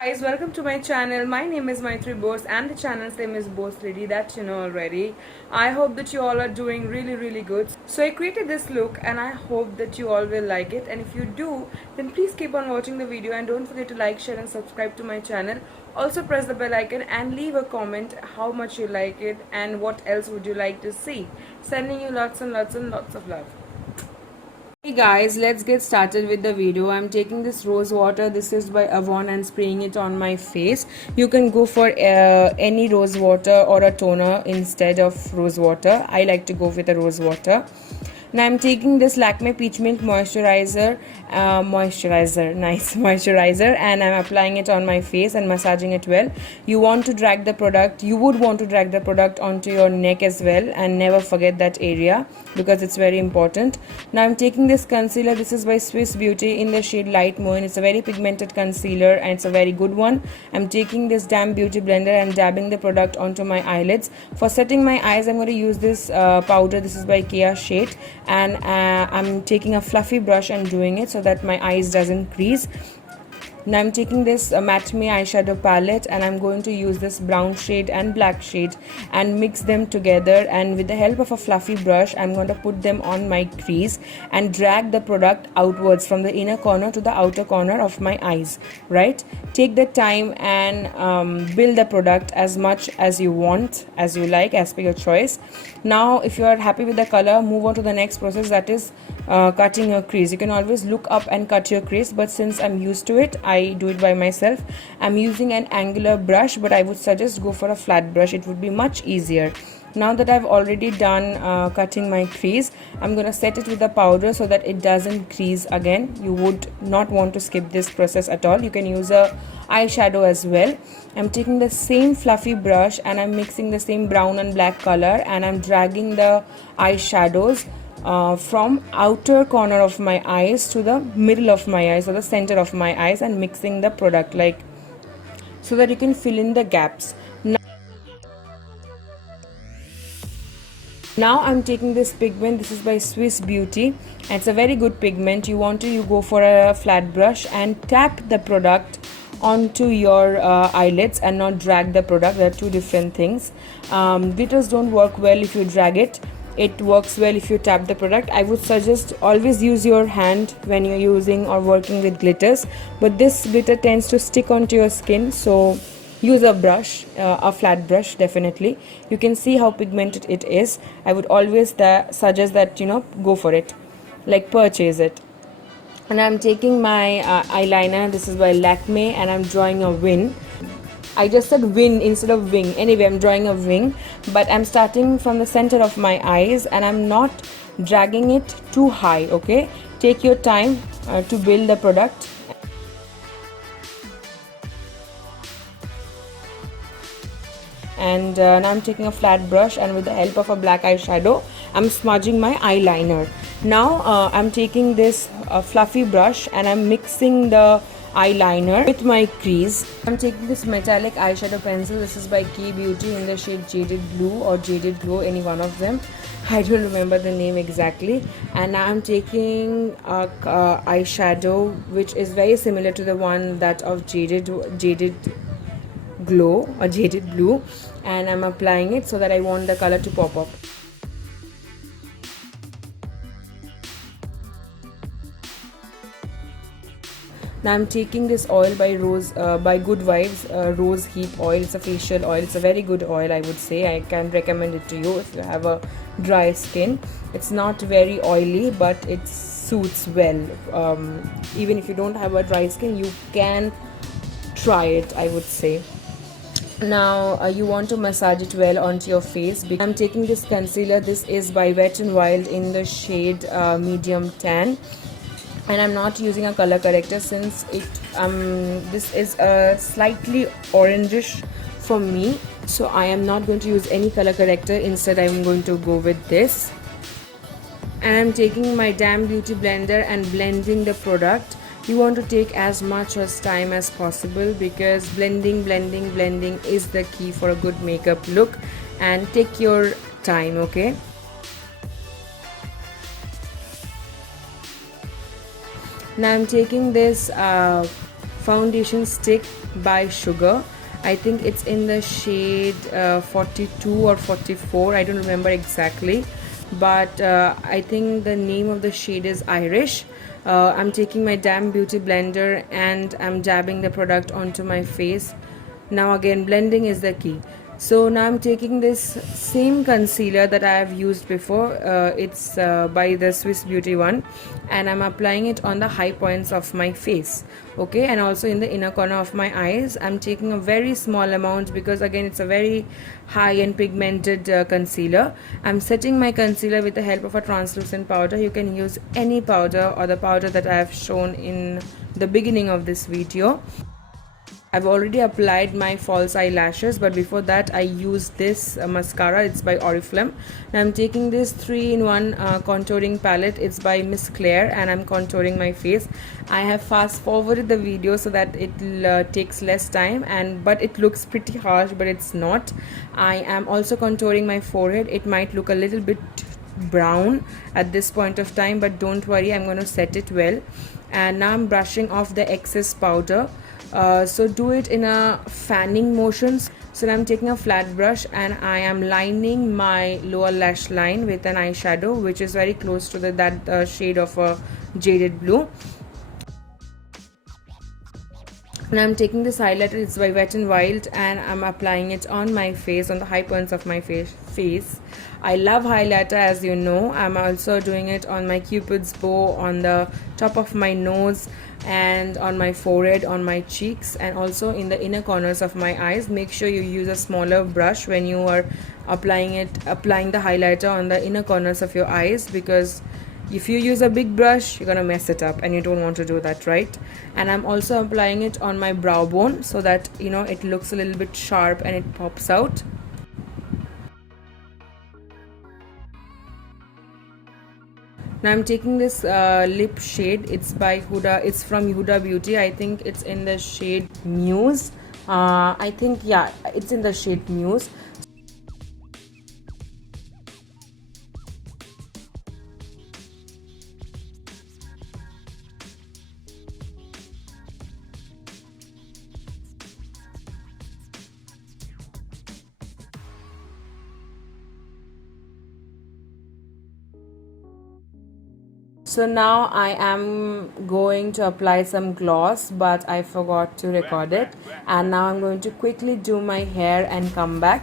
Guys, welcome to my channel. My name is Maitri Bose and the channel's name is Bose Lady, that you know already. I hope that you all are doing really good. So I created this look and I hope that you all will like it, and if you do, then please keep on watching the video and don't forget to like, share and subscribe to my channel. Also press the bell icon and leave a comment how much you like it and what else would you like to see. Sending you lots of love. Hey guys, let's get started with the video. I'm taking this rose water. This is by Avon and spraying it on my face. You can go for any rose water or a toner instead of rose water. I like to go with a rose water. Now I'm taking this Lakme Peach Milk nice moisturizer, and I'm applying it on my face and massaging it well. You would want to drag the product onto your neck as well, and never forget that area because it's very important. Now I'm taking this concealer. This is by Swiss Beauty in the shade Light Moon. It's a very pigmented concealer and it's a very good one. I'm taking this Damn Beauty blender and dabbing the product onto my eyelids. For setting my eyes, I'm going to use this powder. This is by Kia Shade, and I'm taking a fluffy brush and doing it so that my eyes doesn't crease. Now I'm taking this Matte Me eyeshadow palette and I'm going to use this brown shade and black shade and mix them together, and with the help of a fluffy brush I'm going to put them on my crease and drag the product outwards from the inner corner to the outer corner of my eyes. Right? Take the time and build the product as much as you want, as you like, as per your choice. Now if you are happy with the color, move on to the next process, that is cutting your crease. You can always look up and cut your crease, but since I'm used to it, I do it by myself. I'm using an angular brush, but I would suggest go for a flat brush. It would be much easier. Now that I've already done cutting my crease, I'm gonna set it with the powder so that it doesn't crease again. You would not want to skip this process at all. You can use a eyeshadow as well. I'm taking the same fluffy brush and I'm mixing the same brown and black color, and I'm dragging the eyeshadows from outer corner of my eyes to the middle of my eyes or the center of my eyes, and mixing the product like so that you can fill in the gaps. Now I'm taking this pigment. This is by Swiss Beauty. It's a very good pigment. You go for a flat brush and tap the product onto your eyelids and not drag the product. They're two different things. Glitters don't work well if you drag it. It works well if you tap the product. I would suggest always use your hand when you're using or working with glitters, but this glitter tends to stick onto your skin, so use a brush, a flat brush. Definitely you can see how pigmented it is. I would always suggest that go for it, like purchase it. And I'm taking my eyeliner. This is by Lakme, and I'm drawing a wing. I just said win instead of wing. Anyway, I'm drawing a wing, but I'm starting from the center of my eyes and I'm not dragging it too high. Okay, take your time to build the product. And now I'm taking a flat brush, and with the help of a black eyeshadow I'm smudging my eyeliner. Now I'm taking this fluffy brush and I'm mixing the eyeliner with my crease. I'm taking this metallic eyeshadow pencil. This is by Key Beauty in the shade Jaded Blue or Jaded Glow, any one of them. I don't remember the name exactly. And now I'm taking a eyeshadow which is very similar to the one that of Jaded Glow or Jaded Blue, and I'm applying it so that I want the color to pop up. Now I'm taking this oil by Good Vibes, Rose Heat Oil. It's a facial oil. It's a very good oil, I would say. I can recommend it to you if you have a dry skin. It's not very oily, but it suits well. Even if you don't have a dry skin, you can try it, I would say. Now you want to massage it well onto your face. I'm taking this concealer. This is by Wet n Wild in the shade Medium Tan, and I'm not using a color corrector since this is a slightly orangish for me, so I am not going to use any color corrector. Instead I'm going to go with this, and I'm taking my Damn Beauty blender and blending the product. You want to take as much as time as possible because blending is the key for a good makeup look, and take your time. Okay, now I'm taking this foundation stick by Sugar. I think it's in the shade 42 or 44, I don't remember exactly, but I think the name of the shade is Irish. I'm taking my Damn Beauty blender and I'm dabbing the product onto my face. Now again, blending is the key. So now I'm taking this same concealer that I have used before. It's by the Swiss Beauty one, and I'm applying it on the high points of my face. Okay, and also in the inner corner of my eyes. I'm taking a very small amount because again it's a very high and pigmented concealer. I'm setting my concealer with the help of a translucent powder. You can use any powder or the powder that I have shown in the beginning of this video. I've already applied my false eyelashes, but before that I used this mascara. It's by Oriflame. Now I'm taking this 3-in-1 contouring palette. It's by Miss Claire, and I'm contouring my face. I have fast forwarded the video so that it takes less time, but it looks pretty harsh, but it's not. I am also contouring my forehead. It might look a little bit brown at this point of time, but don't worry, I'm going to set it well. And now I'm brushing off the excess powder. So do it in a fanning motions. So now I'm taking a flat brush and I am lining my lower lash line with an eyeshadow which is very close to that shade of a jaded blue. And I'm taking this highlighter. It's by Wet n Wild, and I'm applying it on my face, on the high points of my face. I love highlighter, as you know. I'm also doing it on my Cupid's bow, on the top of my nose, and on my forehead, on my cheeks, and also in the inner corners of my eyes. Make sure you use a smaller brush when you are applying the highlighter on the inner corners of your eyes, because if you use a big brush, you're gonna mess it up and you don't want to do that, right? And I'm also applying it on my brow bone so that it looks a little bit sharp and it pops out. Now I'm taking this lip shade. It's by Huda. It's from Huda Beauty. I think it's in the shade Muse. I think, yeah, it's in the shade Muse. So now I am going to apply some gloss, but I forgot to record it, and now I'm going to quickly do my hair and come back.